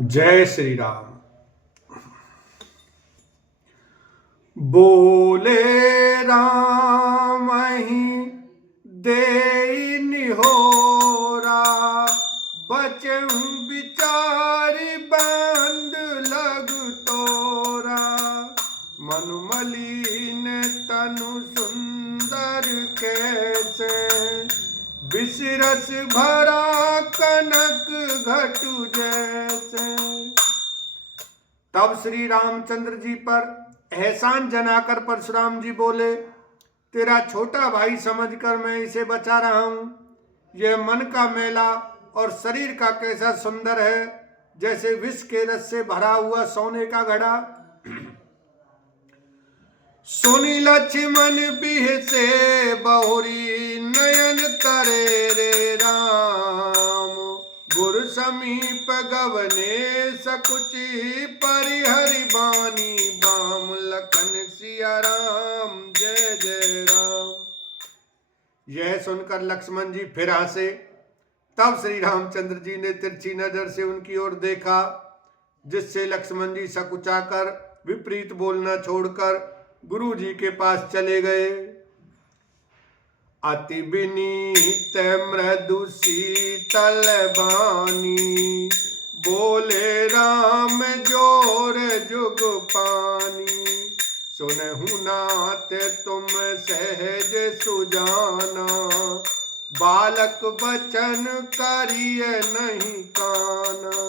जय श्री राम। बोले राम ही दे निहोरा, बचहु विचारि बंद लग तोरा। मन मलिन तनु सुंदर कैसे, विषरस भरा कनक घटु जैसे। तब श्री रामचंद्र जी पर एहसान जनाकर परशुराम जी बोले, तेरा छोटा भाई समझकर मैं इसे बचा रहा हूं। यह मन का मेला और शरीर का कैसा सुंदर है, जैसे विष के रस से भरा हुआ सोने का घड़ा। सुनि लक्ष्मण बिहसे बहुरी, नयन तरे रे राम। गुरु समीप गवने सकुचि, परिहरि बानी बाम लखन सिया राम। जय जय राम। यह सुनकर लक्ष्मण जी फिर हंसे। तब श्री रामचंद्र जी ने तिरछी नजर से उनकी ओर देखा, जिससे लक्ष्मण जी सकुचाकर विपरीत बोलना छोड़कर गुरु जी के पास चले गए। अति विनीत मृदु शीतल बानी, बोले राम जोर जुग पानी। सुनहु नाथ तुम सहज सुजाना, बालक बचन करिय नहीं काना।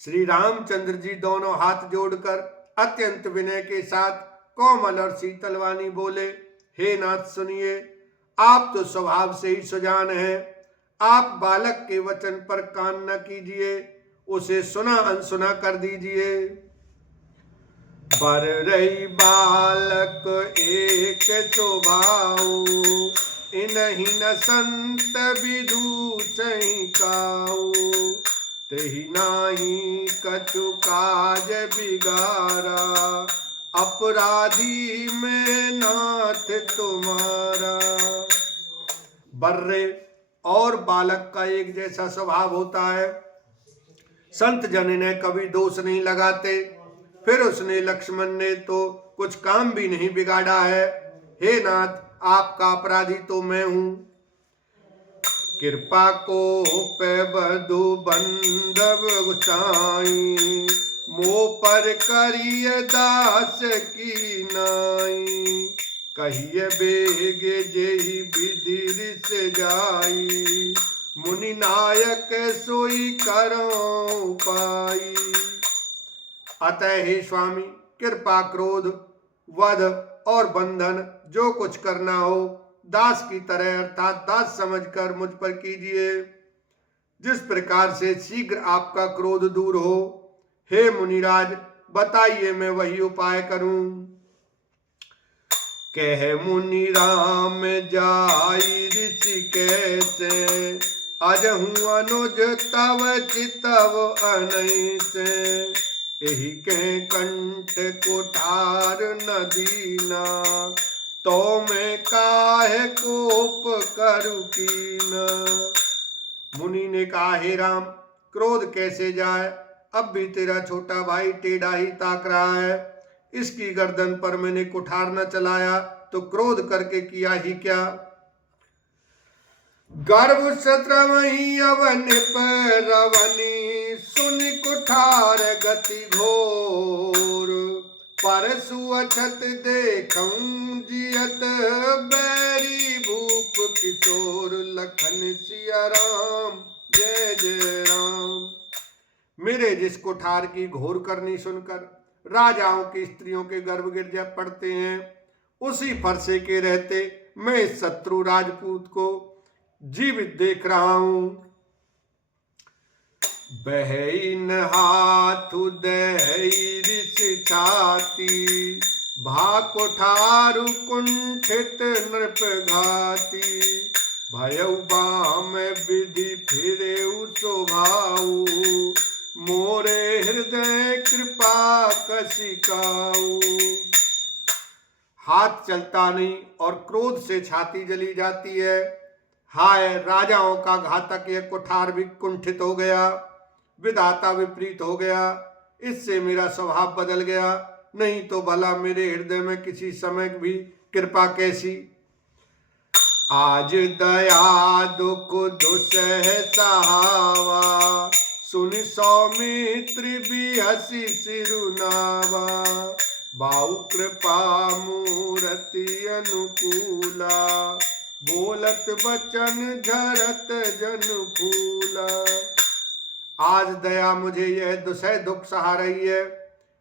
श्री रामचंद्र जी दोनों हाथ जोड़कर अत्यंत विनय के साथ कोमल और शीतल वाणी बोले, हे नाथ सुनिए, आप तो स्वभाव से ही सुजान हैं। आप बालक के वचन पर कान न कीजिए, उसे सुना अनसुना कर दीजिए। पर रही बालक एक स्वभाव, इन्हीं न संत विदूषहि काऊ। तेहि नाही कछु काज बिगारा, अपराधी में नाथ तुम्हारा। बर्रे और बालक का एक जैसा स्वभाव होता है। संत जन ने कभी दोष नहीं लगाते। फिर उसने लक्ष्मण ने तो कुछ काम भी नहीं बिगाड़ा है। हे नाथ, आपका अपराधी तो मैं हूं। कृपा को पे बधु बंधव गुसाई, मो पर करिय दास की नाई। कहिए बेग जेहि विधि से जाई, मुनि नायक सोई करो पाई। अतः हे स्वामी, कृपा, क्रोध, वध और बंधन जो कुछ करना हो दास की तरह अर्थात दास समझकर मुझ पर कीजिए, जिस प्रकार से शीघ्र आपका क्रोध दूर हो। हे मुनिराज, बताइए मैं वही उपाय करूं। कह मुनि राम जाई ऋषि कैसे, अजहु अनुज तव चितव अनैसे। एहि के कंठ कुठार न दीना, तो मैं काहे कोप करू कीना। मुनि ने कहा, हे राम, क्रोध कैसे जाए। अब भी तेरा छोटा भाई टेढ़ा ही ताक रहा है। इसकी गर्दन पर मैंने कुठार न चलाया तो क्रोध करके किया ही क्या। गर्भ सत्रवही अवनिप रवनी, सुन कुठार गति घोर। परसु अछत देखऊं जियत, बैरी भूप किशोर। लखन सिया राम। जय जय राम। मेरे जिस कुठार की घोर करनी सुनकर राजाओं की स्त्रियों के गर्भ गिर जा पड़ते हैं, उसी फरसे के रहते मैं इस शत्रु राजपूत को जीवित देख रहा हूं। बहन हाथु दई ऋषि छाती, भा कुठारु कुंठित नृप घाती। भयउ बाम विधि फिरेउ स्वभाऊ, मोरे हृदय कृपा कसिकाऊ। हाथ चलता नहीं और क्रोध से छाती जली जाती है। हाय, राजाओं का घातक यह कुठार भी कुंठित हो गया। विधाता विपरीत हो गया, इससे मेरा स्वभाव बदल गया, नहीं तो भला मेरे हृदय में किसी समय भी कृपा कैसी। आज दया दुख दुसह सहावा, सुन सौमित्र भी हसी सिरुनावा। बाहु कृपा मूर्ति अनुकूला, बोलत बचन झरत जन फूला। आज दया मुझे यह दुसह दुख सहा रही है।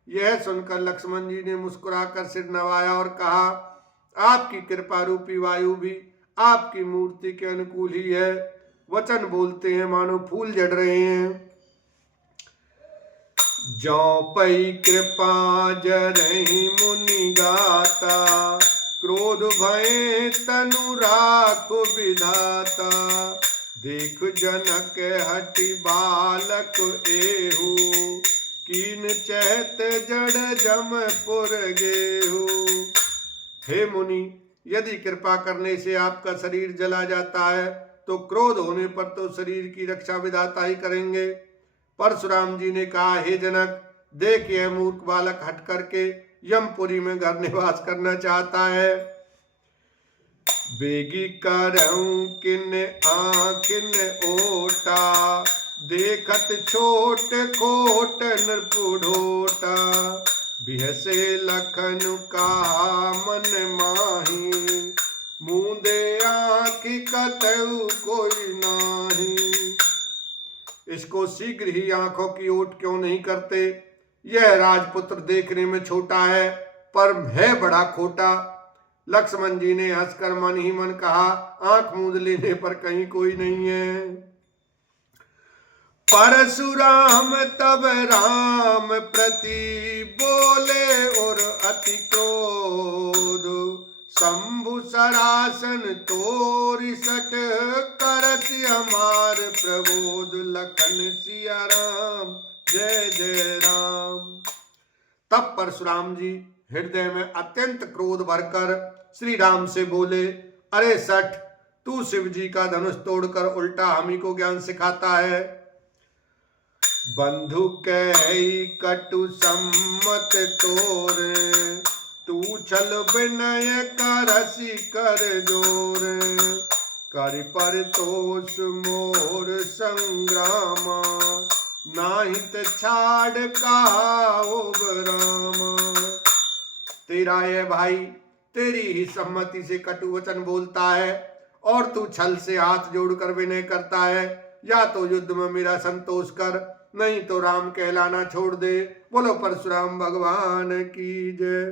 यह सुनकर लक्ष्मण जी ने मुस्कुराकर सिर नवाया और कहा, आपकी कृपा रूपी वायु भी आपकी मूर्ति के अनुकूल ही है। वचन बोलते हैं मानो फूल झड़ रहे हैं। जौ पई कृपा जरहि मुनि गाता, क्रोध भय तनु राख विधाता। देख जनक हटि बालक एहु, कीन चहत जड़ जमपुर गेहु। हे मुनि, यदि कृपा करने से आपका शरीर जला जाता है तो क्रोध होने पर तो शरीर की रक्षा विधाता ही करेंगे। परशुराम जी ने कहा, हे जनक, देख यह मूर्ख बालक हट करके यमपुरी में घर निवास करना चाहता है। बेगी करऊं किन आँखिन ओटा, देखत छोट खोट नृपुढोटा। बिहसे लखन का मन माही, मूंदे आँखि कतऊ कोई नाही। इसको शीघ्र ही आंखों की ओट क्यों नहीं करते। यह राजपुत्र देखने में छोटा है पर है बड़ा खोटा। लक्ष्मण जी ने हंसकर मन ही मन कहा, आंख मूंद लेने पर कहीं कोई नहीं है। परशुराम तब राम प्रति बोले और अति क्रोध। शंभु सरासन तोरि सठ, करति हमार प्रबोध। लखन सिया राम जय जय राम। तब परशुराम जी हृदय में अत्यंत क्रोध भरकर श्री राम से बोले, अरे सठ, तू शिव जी का धनुष तोड़कर उल्टा हमी को ज्ञान सिखाता है। बंधु कहि कटु सम्मत तोरे, तू छल विनय करसि कर जोर। कर परितोष मोर संग्रामा, नाहित छाड़ कहाओ रामा। तेरा ये भाई तेरी ही सम्मति से कटु वचन बोलता है और तू छल से हाथ जोड़कर विनय करता है। या तो युद्ध में मेरा संतोष कर, नहीं तो राम कहलाना छोड़ दे। बोलो परशुराम भगवान की जय।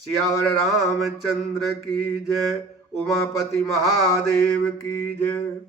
सियावर रामचंद्र की जय। उमापति महादेव की जय।